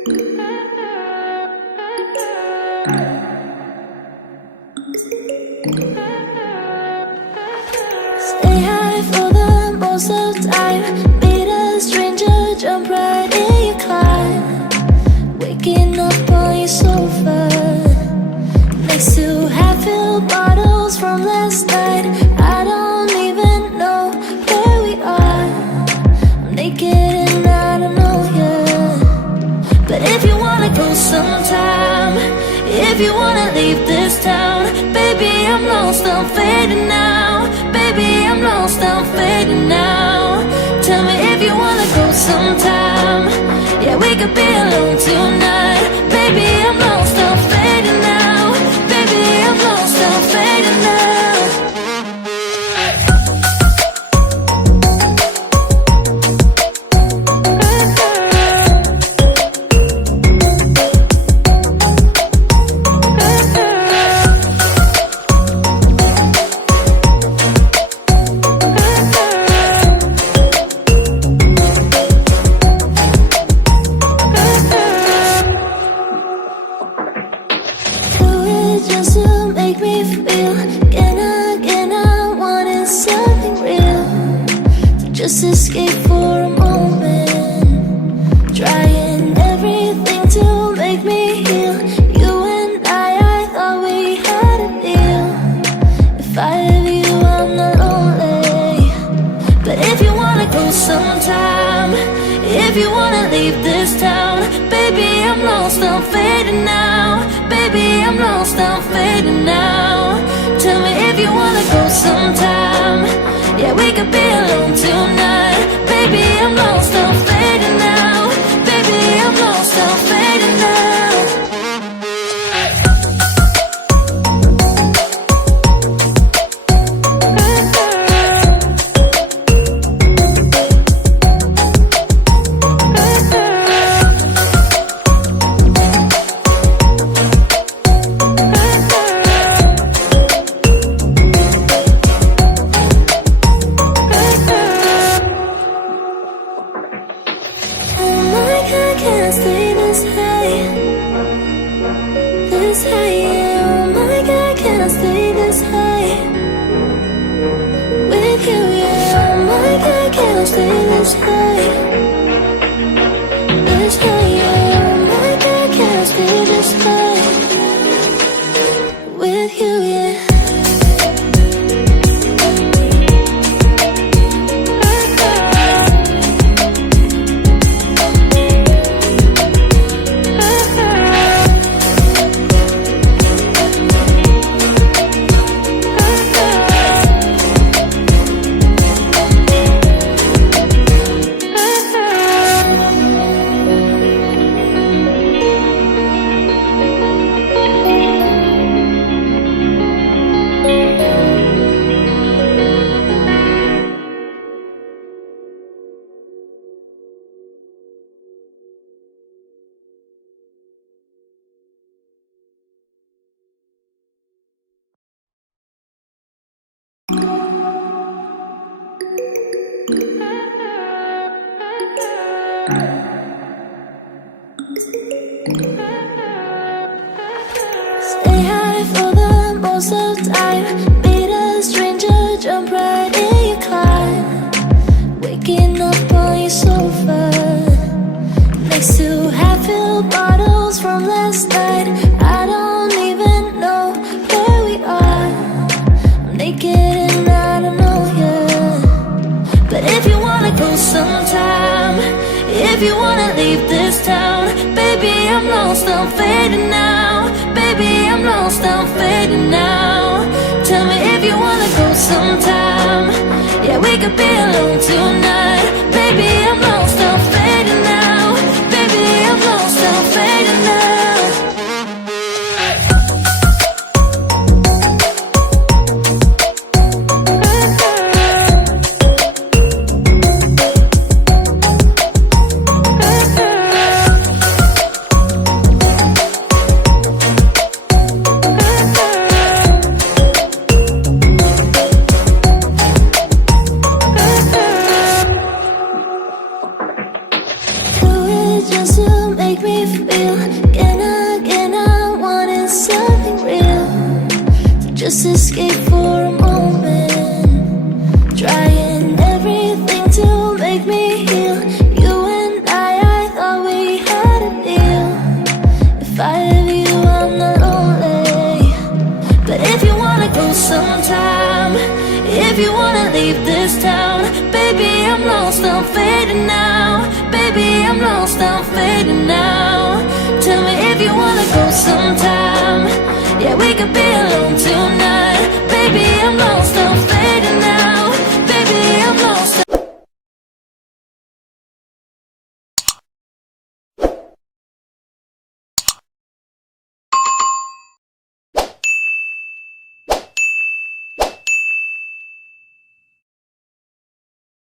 Stay high for the most of the time. Meet a stranger, jump right in your climb. Waking up on your sofa next to half-filled bottles from last night. I don't even know where we are. I'm naked and I don't know you. But if you wanna go sometime, if you wanna leave this town, baby, I'm lost, I'm fading now. Baby, I'm lost, I'm fading now. Tell me if you wanna go sometime. Yeah, we could be alone tonight. Baby, I'm lost, I'm fading now. Baby, I'm lost, I'm fading now. Just to make me feel again, I wanted something real to just escape for a moment, trying everything to make me heal. You and I thought we had a deal. If I have you, I'm not lonely. But if you wanna go sometime, if you wanna leave this town, baby, I'm lost, I'm fading now. Baby, I'm lost, I'm fading now. Tell me if you wanna go sometime. Yeah, we could be alone tonight. Baby, I'm lost, I'm fading now. Baby, I'm lost, I'm fading now. Stay high for the most of the time. Meet a stranger, jump right in your climb. Waking up on your sofa next to half-filled bottles from last night. I don't even know where we are. I'm naked and I don't know you. But if you wanna go sometime, if you wanna leave this town, baby, I'm lost, I'm fading now. Baby, I'm lost, I'm fading now. Tell me if you wanna go sometime. Yeah, we could be alone tonight. Baby, I'm lost, I'm fading now. Baby, I'm lost, I'm fading now. it just to make me feel again I wanted something real, to just escape for a moment, trying everything to make me heal. You and I thought we had a deal. If I have you, I'm not lonely. But if you wanna go sometime, if you wanna leave this town, baby, I'm lost, I'm fading now. Baby, I'm lost, I'm fading now. Tell me if you wanna go sometime. Yeah, we could be alone tonight. Baby, I'm lost.